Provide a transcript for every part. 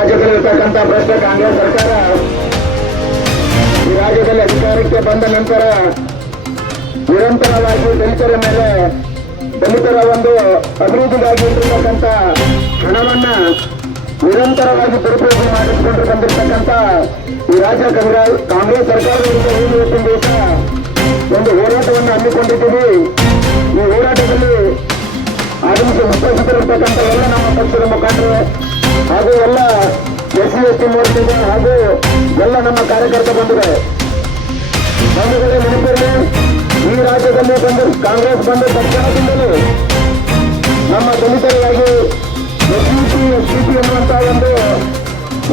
ರಾಜ್ಯದಲ್ಲಿರ್ತಕ್ಕಂಥ ಭ್ರಷ್ಟ ಕಾಂಗ್ರೆಸ್ ಸರ್ಕಾರ ಈ ರಾಜ್ಯದಲ್ಲಿ ಅಧಿಕಾರಕ್ಕೆ ಬಂದ ನಂತರ ನಿರಂತರವಾಗಿ ದಲಿತರ ಮೇಲೆ ದಲಿತರ ಒಂದು ಅಭಿವೃದ್ಧಿಗಾಗಿ ಇಟ್ಟಿರ್ತಕ್ಕಂಥ ಹಣವನ್ನ ನಿರಂತರವಾಗಿ ದುರುಪಯೋಗ ಮಾಡಿಸಿಕೊಂಡು ಬಂದಿರತಕ್ಕಂಥ ಈ ರಾಜ್ಯ ಕಾಂಗ್ರೆಸ್ ಸರ್ಕಾರದ ವಿರುದ್ಧ ಒಂದು ಹೋರಾಟವನ್ನು ಹಮ್ಮಿಕೊಂಡಿದ್ದೀವಿ. ಈ ಹೋರಾಟದಲ್ಲಿ ಆಗಮಿಸಿ ಉಪಸ್ಥಿತರಿರ್ತಕ್ಕಂಥ ಎಲ್ಲ ನಮ್ಮ ಪಕ್ಷದ ಮುಖಂಡರು ಹಾಗೂ ಎಲ್ಲ ಎಸ್ ಟಿ ಹಾಗೂ ಎಲ್ಲ ನಮ್ಮ ಕಾರ್ಯಕರ್ತ ಬಂದಿದ್ದಾರೆ ಬಂಧುಗಳೇ ನೆನಪಿರಲಿ. ಈ ರಾಜ್ಯದಲ್ಲಿ ಬಂದು ಕಾಂಗ್ರೆಸ್ ಬಂದ ತಕ್ಷಣದಿಂದಲೇ ನಮ್ಮ ದಲಿತರಿಗಾಗಿ ಎಸ್ಸಿಪಿ ಪಿ ಎನ್ನುವಂತಹ ಒಂದು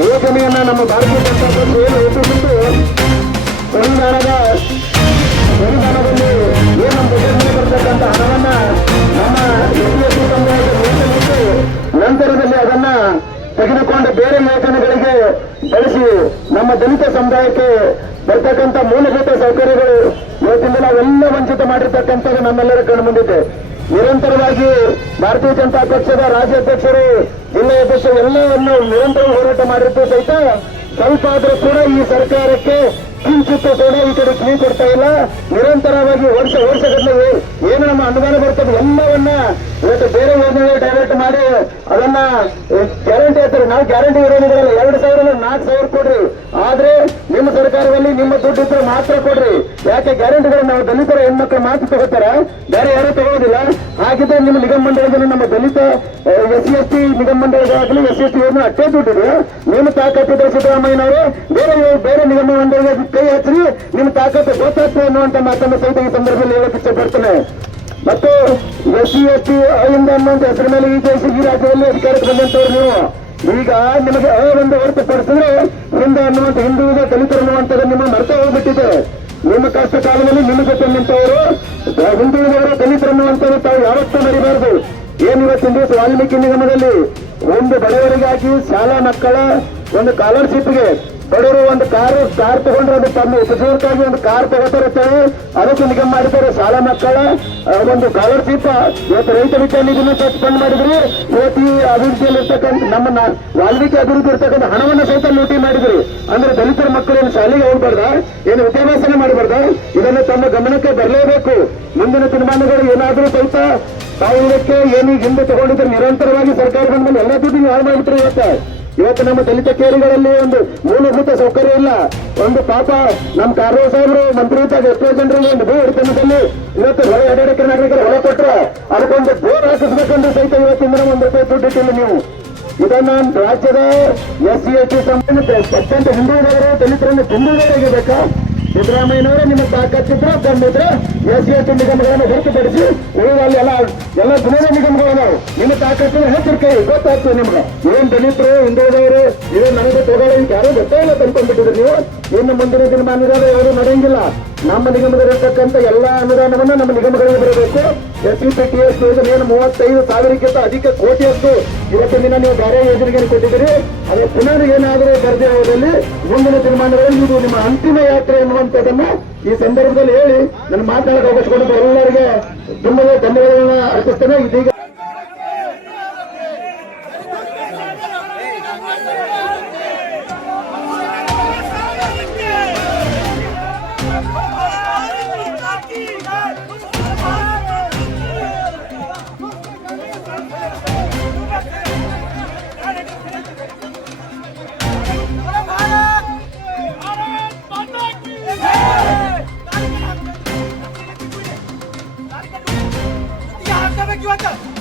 ಯೋಜನೆಯನ್ನ ನಮ್ಮ ಭಾರತೀಯ ಜನತಾ ಪಕ್ಷ ಏನು ರೂಪಿಸಿದ್ದು ಸಂವಿಧಾನದ ಸಂವಿಧಾನದಲ್ಲಿ ಏನು ಬಜೆಟ್ನಲ್ಲಿ ಬರ್ತಕ್ಕಂಥ ಹಣವನ್ನ ನಮ್ಮ ಎಸ್ ಎಸ್ ಸಮುದಾಯಕ್ಕೆ ಮೀಸಲಿಟ್ಟು ನಂತರದಲ್ಲಿ ಅದನ್ನ ತೆಗೆದುಕೊಂಡು ಬೇರೆ ಯೋಜನೆಗಳಿಗೆ ಬಳಸಿ ನಮ್ಮ ದಲಿತ ಸಮುದಾಯಕ್ಕೆ ಬರ್ತಕ್ಕಂಥ ಮೂಲಭೂತ ಸೌಕರ್ಯಗಳು ಇವತ್ತಿಂದ ನಾವೆಲ್ಲ ವಂಚಿತ ಮಾಡಿರ್ತಕ್ಕಂಥದ್ದು ನಮ್ಮೆಲ್ಲರ ಕಣ್ಣು ಮುಂದಿದೆ. ನಿರಂತರವಾಗಿ ಭಾರತೀಯ ಜನತಾ ಪಕ್ಷದ ರಾಜ್ಯಾಧ್ಯಕ್ಷರು ಜಿಲ್ಲಾ ಅಧ್ಯಕ್ಷರು ಎಲ್ಲವನ್ನು ನಿರಂತರ ಹೋರಾಟ ಮಾಡಿದ್ದು ಸಹಿತ ಸ್ವಲ್ಪ ಆದರೂ ಕೂಡ ಈ ಸರ್ಕಾರಕ್ಕೆ ಕಿಂಚಿತ್ತು ಕೂಡ ಈ ಕಡೆ ಕಿವಿ ಕೊಡ್ತಾ ಇಲ್ಲ. ನಿರಂತರವಾಗಿ ವರ್ಷ ವರ್ಷಗಟ್ಟಲೆ ಏನು ನಮ್ಮ ಅನುದಾನ ಬರ್ತದೆ. ಇವತ್ತು ಬೇರೆ ಯೋಜನೆ ಡೈವರ್ಟ್ ಮಾಡಿ ಅದನ್ನ ಗ್ಯಾರಂಟಿ ಹೇಳ್ತಾರೆ ನಾವು ಗ್ಯಾರಂಟಿ ಇರೋದಿಲ್ಲ ಎರಡು ಸಾವಿರ ನಾಲ್ಕು ಸಾವಿರ ಕೊಡ್ರಿ. ಆದ್ರೆ ನಿಮ್ಮ ಸರ್ಕಾರದಲ್ಲಿ ನಿಮ್ಮ ದುಡ್ಡು ಇದ್ರೆ ಮಾತ್ರ ಕೊಡ್ರಿ. ಯಾಕೆ ಗ್ಯಾರಂಟಿಗಳು ನಾವು ದಲಿತರ ಹೆಣ್ಮಕ್ಳು ಮಾತ್ರ ತಗೋತಾರ? ಬೇರೆ ಯಾರು ತಗೋದಿಲ್ಲ ಹಾಗಿದ್ರೆ ನಿಮ್ಮ ನಿಗಮ ಮಂಡಳದಲ್ಲಿ ನಮ್ಮ Dalit S C S T ನಿಗಮ ಮಂಡಳದಾಗಲಿ ಎಸ್ ಸಿ ಎಸ್ ಟಿ ಯೋಜನೆ ಅಷ್ಟೇ ಇದೆ ನಿಮ್ಮ ತಾಕತ್ತಿದ್ರೆ ಸಿದ್ದರಾಮಯ್ಯನವರು, ಬೇರೆ ಬೇರೆ ನಿಗಮ ಮಂಡಳಿಗೆ ಕೈ ಹಚ್ಚಿರಿ ನಿಮ್ಮ ತಾಕತ್ತು ಗೊತ್ತಾಗ್ತದೆ ಅನ್ನುವಂತ ಮಾತನ್ನು ಸಹಿತ ಈ ಸಂದರ್ಭದಲ್ಲಿ ಹೇಳಕ್ಕೆ ಇಷ್ಟಪಡ್ತೇನೆ. ಮತ್ತು ಎಸ್ ಸಿ ಎಸ್ ಟಿ ಅಲ್ಲಿಂದ ಅನ್ನುವಂಥ ಹೆಸರ ಮೇಲೆ ಈ ದೇಶ ಈ ರಾಜ್ಯದಲ್ಲಿ ಅಧಿಕಾರಕ್ಕೆ ಬಂದಂತವ್ರು ನೀವು. ಈಗ ನಿಮಗೆ ಅ ಒಂದು ಹೊರತುಪಡಿಸಿದ್ರೆ ಹಿಂದೆ ಅನ್ನುವಂತ ಹಿಂದುಳಿದ ದಲಿತರು ಅನ್ನುವಂಥದ್ದು ನಿಮ್ಮ ಮರೆತ ಹೋಗ್ಬಿಟ್ಟಿದೆ. ನಿಮ್ಮ ಕಷ್ಟ ಕಾಲದಲ್ಲಿ ನಿಮ್ಮ ಜೊತೆ ನಿಂತವರು ಹಿಂದುಳಿದವರು ದಲಿತರು ಅನ್ನುವಂಥದ್ದು ತಾವು ಯಾವತ್ತೂ ಮರಿಬಾರದು. ಏನು ದಿವಸ ವಾಲ್ಮೀಕಿ ನಿಗಮದಲ್ಲಿ ಒಂದು ಬಡವರಿಗಾಗಿ ಶಾಲಾ ಮಕ್ಕಳ ಒಂದು ಸ್ಕಾಲರ್ಶಿಪ್ಗೆ ಬಡವರು ಒಂದು ಕಾರು, ಕಾರ್ ತಗೊಂಡ್ರೆ ಅದು ತಮ್ಮ ಉಪಜೀವನಕ್ಕಾಗಿ ಒಂದು ಕಾರ್ ತಗೋತಾರತ್ತೇವೆ. ಅದಕ್ಕೆ ನಿಗಮ ಮಾಡಿದ್ದಾರೆ ಸಾಲ ಮಕ್ಕಳ ಒಂದು ಸ್ಕಾಲರ್ಶಿಪ್ ಇವತ್ತು ರೈತ ವಿದ್ಯಾನಿಧಿನ ಸಹಿತ ಫಂಡ್ ಮಾಡಿದ್ರಿ. ಇವತ್ತು ಈ ಅಭಿವೃದ್ಧಿಯಲ್ಲಿ ಇರ್ತಕ್ಕಂಥ ನಮ್ಮ ವಾಲ್ಮೀಕಿ ಅಭಿವೃದ್ಧಿ ಇರ್ತಕ್ಕಂಥ ಹಣವನ್ನು ಸಹಿತ ಲೂಟಿ ಮಾಡಿದ್ರಿ. ಅಂದ್ರೆ ದಲಿತರ ಮಕ್ಕಳು ಶಾಲೆಗೆ ಹೋಗ್ಬಾರ್ದ? ಏನು ವಿದ್ಯಾಭ್ಯಾಸನ ಮಾಡಬಾರ್ದ? ಇದನ್ನು ತಮ್ಮ ಗಮನಕ್ಕೆ ಬರಲೇಬೇಕು. ಮುಂದಿನ ತೀರ್ಮಾನಗಳು ಏನಾದರೂ ಸಹಿತ ತಾವು ಇದಕ್ಕೆ ಏನು ಹಿಂದೆ ತಗೊಂಡಿದ್ರೆ ನಿರಂತರವಾಗಿ ಸರ್ಕಾರ ಬಂದ್ಮೇಲೆ ಎಲ್ಲ ದುಡ್ಡು ಯಾರು ಮಾಡಿದ್ರು ಇವತ್ತು. ಇವತ್ತು ನಮ್ಮ ದಲಿತ ಕೇರಿಗಳಲ್ಲಿ ಒಂದು ಮೂಲಭೂತ ಸೌಕರ್ಯ ಇಲ್ಲ. ಒಂದು ಪಾಪ ನಮ್ಮ ಕಾರ್ಯ ಸಾಹೇಬರು, ಮಂತ್ರಿ ಇದ್ದಾಗ ಎಷ್ಟೋ ಜನರಿಗೆ ಒಂದು ಭೂ ಹಿಡಿತನದಲ್ಲಿ ಇವತ್ತು ಹೊರ ಎಡಕ್ಕೆ ನಾಗರಿಕರು ಹೊರ ಕೊಟ್ಟರೆ ಅದಕ್ಕೊಂದು ಬೋರ್ ರಾಕಿಸಬೇಕೆಂದು ಸಹಿತ ಇವತ್ತಿಂದ ಒಂದು ರೂಪಾಯಿ ದುಡ್ಡಿಟ್ಟಿಲ್ಲ ನೀವು. ಇದನ್ನ ರಾಜ್ಯದ ಎಸ್ ಸಿ ಎಸ್ ಟಿ ಸಂಬಂಧಿತ ಅತ್ಯಂತ ಹಿಂದುಳಿದವರು, ದಲಿತರನ್ನು ಹಿಂದುಳಿದವರಾಗಿರ್ಬೇಕಾ ಸಿದ್ದರಾಮಯ್ಯನವರೇ, ನಿಮ್ಮ ತಾಕತ್ತಿದ್ರೆ ತಂದಿದ್ರೆ ಎಸ್ ಎಸ್ ನಿಗಮಗಳನ್ನು ಹೊರತುಪಡಿಸಿ ಉಳಿದಲ್ಲಿ ಎಲ್ಲ ಎಲ್ಲ ಗುಣದ ನಿಗಮಗಳು ಅದಾವು. ನಿಮ್ಮ ತಾಕತ್ತಿದ್ರೆ ಹೆಸರು ಕೈ ಗೊತ್ತಾಗ್ತದೆ ನಿಮ್ಗೆ. ಏನ್ ದಲಿತರು, ಹಿಂದುಳಿದವರು, ಇದೇ ನನಗೆ ತಗೊಳ್ಳಿ ಯಾರೋ ಗೊತ್ತೇ ಇಲ್ಲ ತಂದ್ಕೊಂಡ್ಬಿಟ್ಟಿದ್ರು ನೀವು. ಇನ್ನು ಮುಂದಿನ ದಿನಮಾನದಲ್ಲಿ ಯಾರು ನಡೆಯಂಗಿಲ್ಲ. ನಮ್ಮ ನಿಗಮದಲ್ಲಿರ್ತಕ್ಕಂಥ ಎಲ್ಲ ಅನುದಾನವನ್ನು ನಮ್ಮ ನಿಗಮಗಳಿಗೆ ಬರಬೇಕು. ಎಸ್ ಪಿ ಟಿ ಎಸ್ ಯೋಜನೆಯನ್ನು ಮೂವತ್ತೈದು ಸಾವಿರಕ್ಕಿಂತ ಅಧಿಕ ಕೋಟಿಯಷ್ಟು ಇವತ್ತಿನ ದಿನ ನೀವು ಬೇರೆ ಯೋಜನೆಗೆ ಕೊಟ್ಟಿದ್ದೀರಿ. ಅದೇ ಪುನರ್ ಏನಾದರೂ ಗರ್ಜೆ ಹೋದಲ್ಲಿ ಮುಂದಿನ ದಿನಮಾನಗಳಲ್ಲಿ ಇದು ನಿಮ್ಮ ಅಂತಿಮ ಯಾತ್ರೆ ಎನ್ನುವಂಥದ್ದನ್ನ ಈ ಸಂದರ್ಭದಲ್ಲಿ ಹೇಳಿ, ನನ್ನ ಮಾತನಾಡಕ್ಕೆ ಅವಕಾಶ ಕೊಟ್ಟು ಎಲ್ಲರಿಗೆ ತುಂಬ ಧನ್ಯವಾದಗಳನ್ನ ಅರ್ಪಿಸ್ತೇನೆ. ಇದೀಗ 잠깐